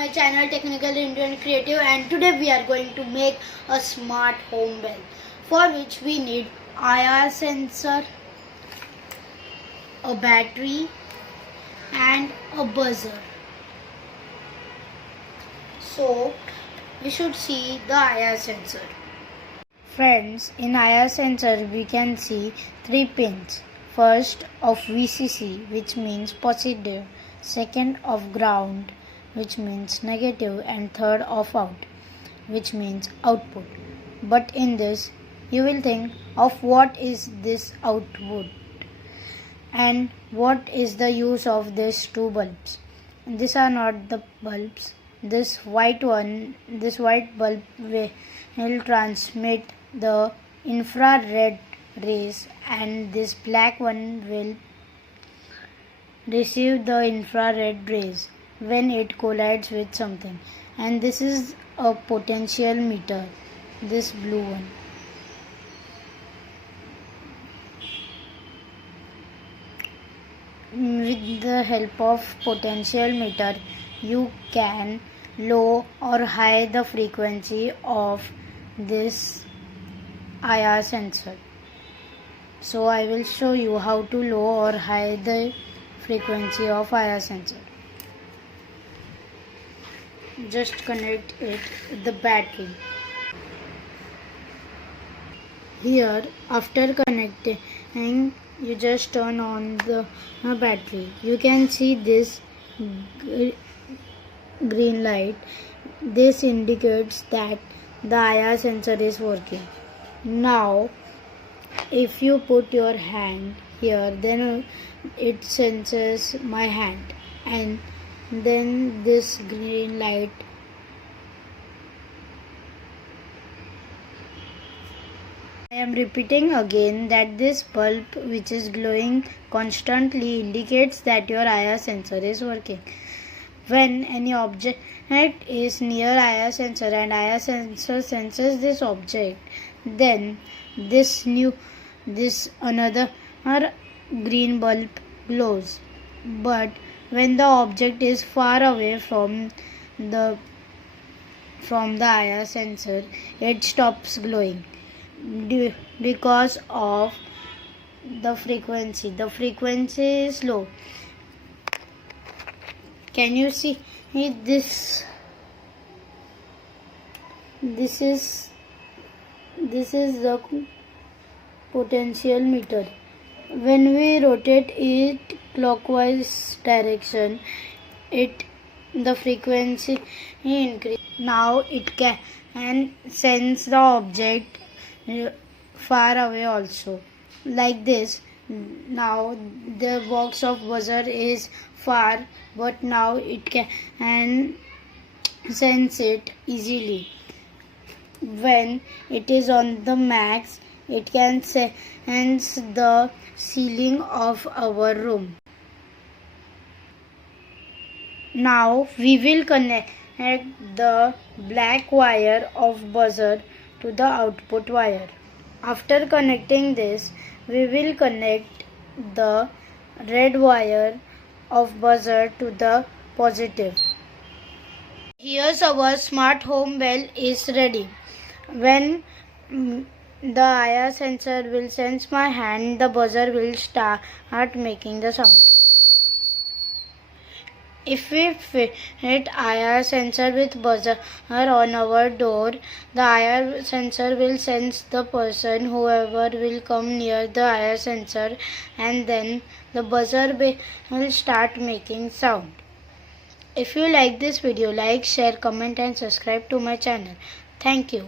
my channel Technical Indian Creative, and today we are going to make a smart home bell, for which we need IR sensor, a battery and a buzzer. So we should see the IR sensor. Friends, in IR sensor we can see 3 pins. First of VCC, which means positive, second of ground, which means negative, and third of out, which means output. But in this you will think of what is this output and what is the use of these two bulbs. These are not the bulbs. This white bulb will transmit the infrared rays, and this black one will receive the infrared rays when it collides with something. And this is a potential meter, this blue one. With the help of potential meter, you can low or high the frequency of this IR sensor. So I will show you how to low or high the frequency of IR sensor. Just connect it with the battery. Here, after connecting, you just turn on the battery. You can see this green light. This indicates that the IR sensor is working. Now if you put your hand here, then it senses my hand, and then this green light I am repeating again that this bulb, which is glowing constantly, indicates that your IR sensor is working. When any object is near IR sensor and IR sensor senses this object, then this another green bulb glows. But when the object is far away from the IR sensor, it stops glowing because of the frequency. The frequency is low. Can you see this? This is the potential meter. When we rotate it clockwise direction, the frequency increases. Now it can sense the object far away also, like this. Now the box of buzzer is far, but now it can sense it easily. When it is on the max, it can sense the ceiling of our room. Now we will connect the black wire of buzzer to the output wire. After connecting this, we will connect the red wire of buzzer to the positive. Here's our smart home bell is ready. When the IR sensor will sense my hand, the buzzer will start making the sound. If we fit IR sensor with buzzer on our door, the IR sensor will sense the person, whoever will come near the IR sensor, and then the buzzer will start making sound. If you like this video, like, share, comment and subscribe to my channel. Thank you.